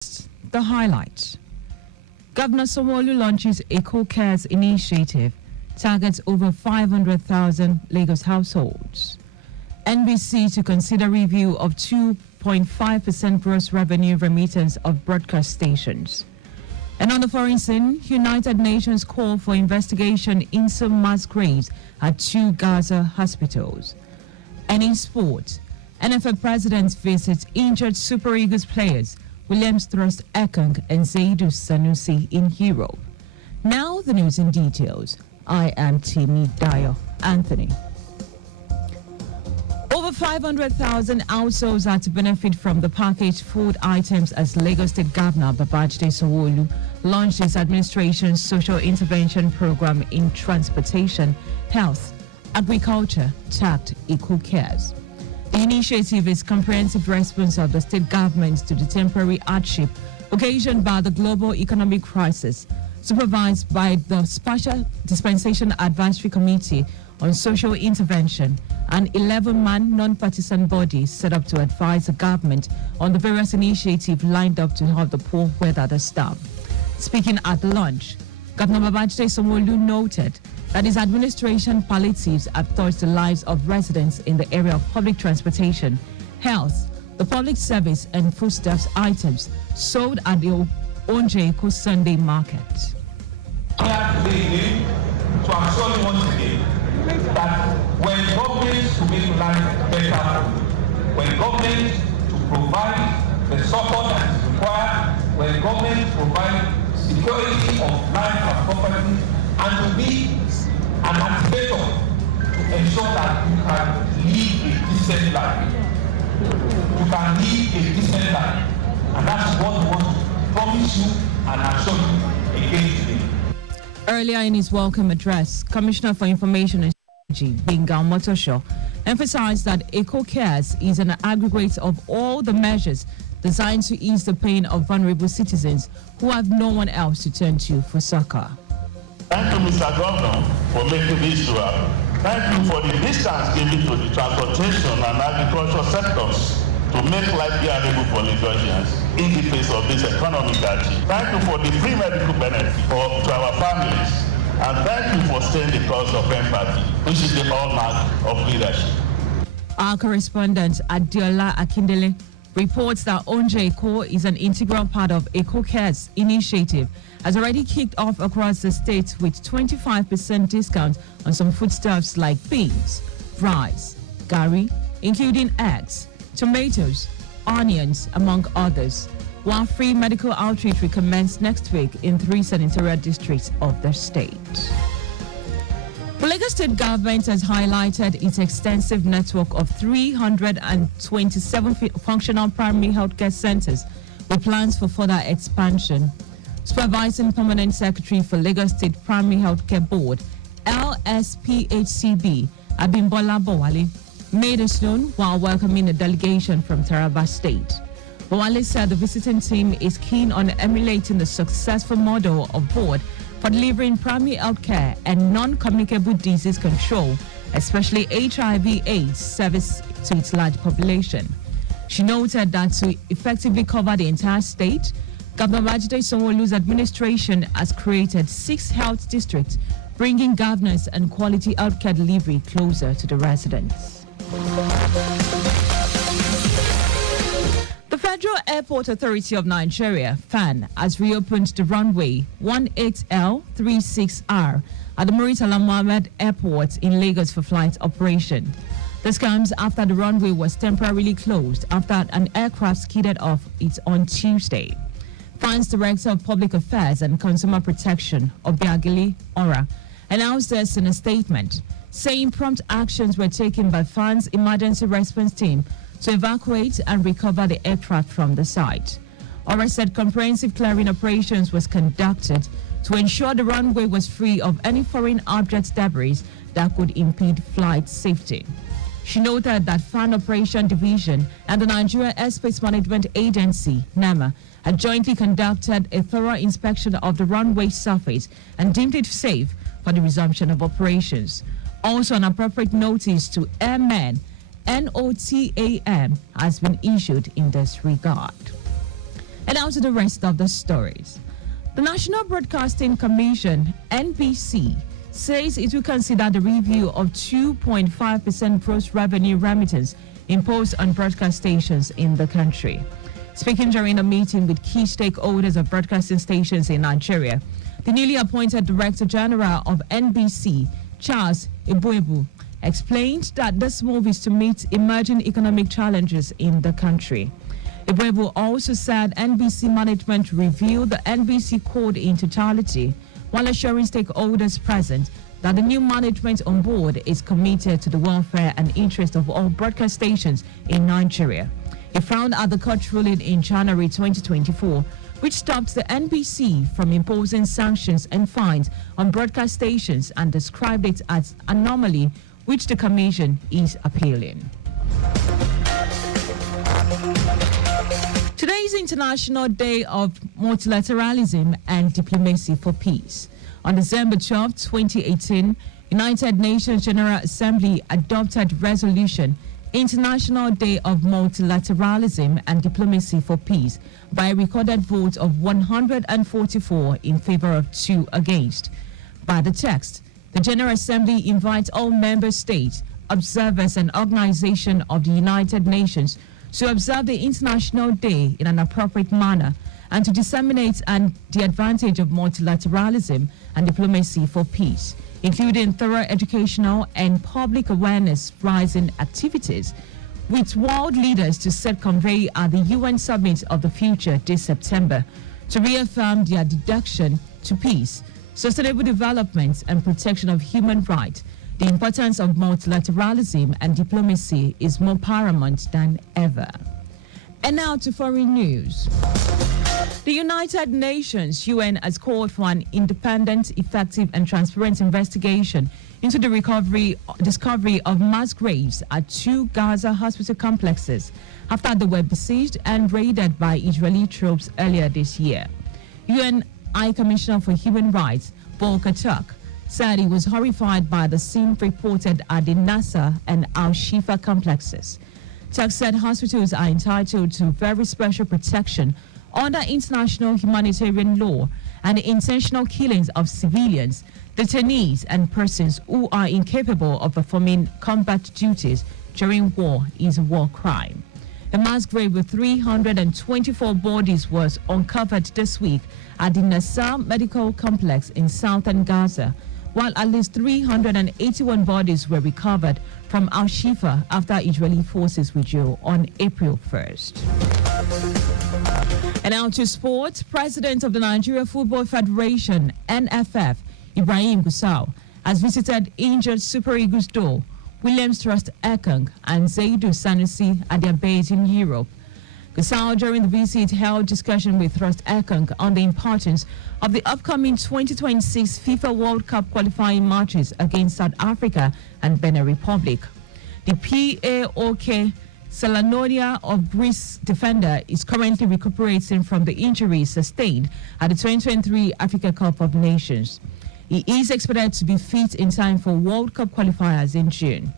The highlights. Governor Sanwo-Olu launches Eco Cares initiative, targets over 500,000 Lagos households. NBC to consider review of 2.5% gross revenue remittance of broadcast stations. And on the foreign scene, United Nations call for investigation into mass graves at 2 Gaza hospitals. And in sport, NFL president visits injured Super Eagles players Williams Thrust Ekong and Zaidou Sanusi in Europe. Now the news in details. I am Timmy Dayo Anthony. Over 500,000 households are to benefit from the packaged food items as Lagos State Governor Babajide Sanwo-Olu launched his administration's social intervention program in transportation, health, agriculture, tagged Eco Cares. The initiative is comprehensive response of the state government to the temporary hardship occasioned by the global economic crisis, supervised by the Special Dispensation Advisory Committee on Social Intervention, an 11-man non-partisan body set up to advise the government on the various initiatives lined up to help the poor weather the storm. Speaking at the launch, Governor Babajide Sanwo-Olu noted that his administration palliatives have touched the lives of residents in the area of public transportation, health, the public service and foodstuffs items sold at the Onje Eko Sunday market. I have today to assure you once again that when government to make life better, when government to provide the support that is required, when government to provide security of life and property, and to be an activator to ensure that you can live a decent life. You can live a decent life. And that's what we want to promise you and assure you again today. Earlier in his welcome address, Commissioner for Information and Strategy, Bengal Motosho, emphasized that Eco Cares is an aggregate of all the measures designed to ease the pain of vulnerable citizens who have no one else to turn to for succor. Thank you, Mr. Governor, for making this happen. Thank you for the distance given to the transportation and agricultural sectors to make life bearable for Lagosians in the face of this economic hardship. Thank you for the free medical benefit to our families. And thank you for staying the cause of empathy, which is the hallmark of leadership. Our correspondent, Adiola Akindele, reports that Onje Eko is an integral part of Eco Cares initiative, has already kicked off across the state with 25% discount on some foodstuffs like beans, rice, gari, including eggs, tomatoes, onions, among others, while free medical outreach will commence next week in 3 senatorial districts of the state. The Lagos State government has highlighted its extensive network of 327 functional primary healthcare centers with plans for further expansion. Supervising Permanent Secretary for Lagos State Primary Healthcare Board, LSPHCB, Abimbola Bowale, made this known while welcoming a delegation from Taraba State. Bowale said the visiting team is keen on emulating the successful model of board for delivering primary health care and non-communicable disease control, especially HIV/AIDS service to its large population. She noted that to effectively cover the entire state, Governor Babajide Sanwo-Olu's administration has created 6 health districts, bringing governance and quality healthcare delivery closer to the residents. The Federal Airport Authority of Nigeria, FAN, has reopened the runway 18L36R at the Muritala Mohammed Airport in Lagos for flight operation. This comes after the runway was temporarily closed after an aircraft skidded off it on Tuesday. FAN's Director of Public Affairs and Consumer Protection, Obiageli Ora, announced this in a statement, saying prompt actions were taken by FAN's emergency response team to evacuate and recover the aircraft from the site. Ora said comprehensive clearing operations was conducted to ensure the runway was free of any foreign object debris that could impede flight safety. She noted that FAN Operation Division and the Nigeria Airspace Management Agency, NAMA, had jointly conducted a thorough inspection of the runway surface and deemed it safe for the resumption of operations. Also, an appropriate notice to airmen, NOTAM, has been issued in this regard. And now to the rest of the stories. The National Broadcasting Commission, NBC, says it will consider the review of 2.5% gross revenue remittance imposed on broadcast stations in the country. Speaking during a meeting with key stakeholders of broadcasting stations in Nigeria, the newly appointed Director General of NBC, Charles Ibuebu, explained that this move is to meet emerging economic challenges in the country. Ibuebu also said NBC management reviewed the NBC code in totality while assuring stakeholders present that the new management on board is committed to the welfare and interest of all broadcast stations in Nigeria. He frowned at the court ruling in January 2024, which stopped the NBC from imposing sanctions and fines on broadcast stations and described it as anomaly, which the Commission is appealing. Today is International Day of Multilateralism and Diplomacy for Peace. On December 12, 2018, United Nations General Assembly adopted resolution International Day of Multilateralism and Diplomacy for Peace by a recorded vote of 144 in favor of 2 against. By the text, the General Assembly invites all member states, observers and organizations of the United Nations to observe the International Day in an appropriate manner and to disseminate the advantage of multilateralism and diplomacy for peace, including thorough educational and public awareness raising activities, with world leaders to set convey at the UN Summit of the Future this September to reaffirm their dedication to peace, sustainable development and protection of human rights. The importance of multilateralism and diplomacy is more paramount than ever. And now to foreign news. The United Nations, UN, has called for an independent, effective and transparent investigation into the discovery of mass graves at 2 Gaza hospital complexes after they were besieged and raided by Israeli troops earlier this year. UN High Commissioner for Human Rights, Volker Turk, said he was horrified by the scene reported at the Nasser and Al-Shifa complexes. Turk said hospitals are entitled to very special protection under international humanitarian law, and the intentional killings of civilians, detainees, and persons who are incapable of performing combat duties during war is a war crime. A mass grave with 324 bodies was uncovered this week at the Nasser Medical Complex in southern Gaza, while at least 381 bodies were recovered from Al-Shifa after Israeli forces withdrew on April 1st. And now to sports. President of the Nigeria Football Federation, NFF, Ibrahim Gusau, has visited injured Super Eagles duo Williams Trust Ekong and Zaidu Sanusi at their base in Europe. Gusau, during the visit, held discussion with Trust Ekong on the importance of the upcoming 2026 FIFA World Cup qualifying matches against South Africa and Benin Republic. The PAOK Salanonia of Greece defender is currently recuperating from the injuries sustained at the 2023 Africa Cup of Nations. He is expected to be fit in time for World Cup qualifiers in June.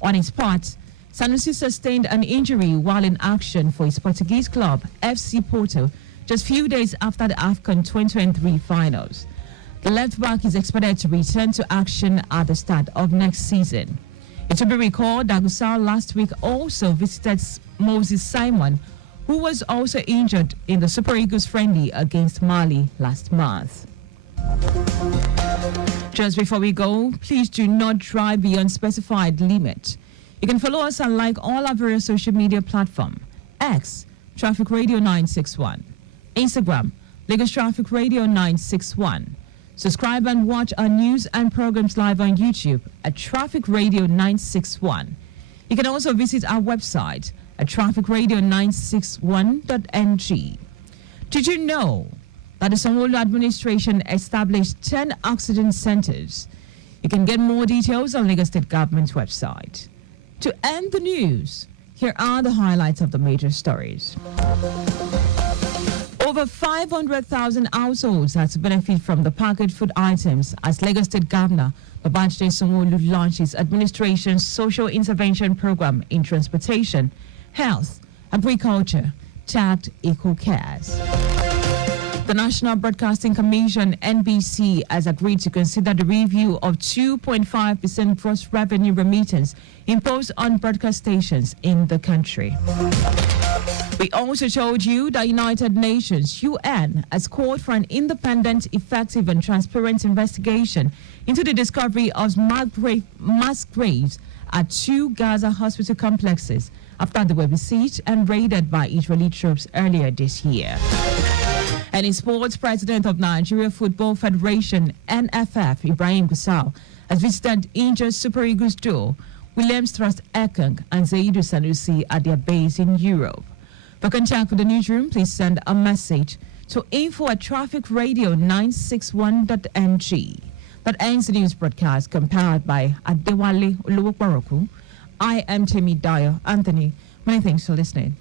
On his part, Sanusi sustained an injury while in action for his Portuguese club, FC Porto, just few days after the AFCON 2023 finals. The left back is expected to return to action at the start of next season. It will be recalled that Gusau last week also visited Moses Simon, who was also injured in the Super Eagles friendly against Mali last month. Just before we go, please do not drive beyond specified limit. You can follow us and like all our various social media platforms. X, Traffic Radio 961. Instagram, Lagos Traffic Radio 961. Subscribe and watch our news and programs live on YouTube at Traffic Radio 961. You can also visit our website at trafficradio961.ng. Did you know that the Sanwo-Olu administration established 10 accident centers? You can get more details on Lagos State Government's website. To end the news, here are the highlights of the major stories. Over 500,000 households are to benefit from the packaged food items as Lagos State Governor Babajide Sanwo-Olu launches administration's social intervention program in transportation, health, agriculture, tagged Eco Cares. The National Broadcasting Commission, NBC, has agreed to consider the review of 2.5% gross revenue remittance imposed on broadcast stations in the country. We also told you that United Nations, UN, has called for an independent, effective and transparent investigation into the discovery of mass graves at 2 Gaza hospital complexes after they were besieged and raided by Israeli troops earlier this year. And in sports, President of Nigeria Football Federation, NFF, Ibrahim Gusau, has visited injured Super Eagles duo Williams Trust Ekong and Zaidu Sanusi at their base in Europe. For contact with the newsroom, please send a message to info@trafficradio961.ng. That ends the news broadcast compiled by Adewale Oluwokwaroku. I am Dayo Anthony. Many thanks for listening.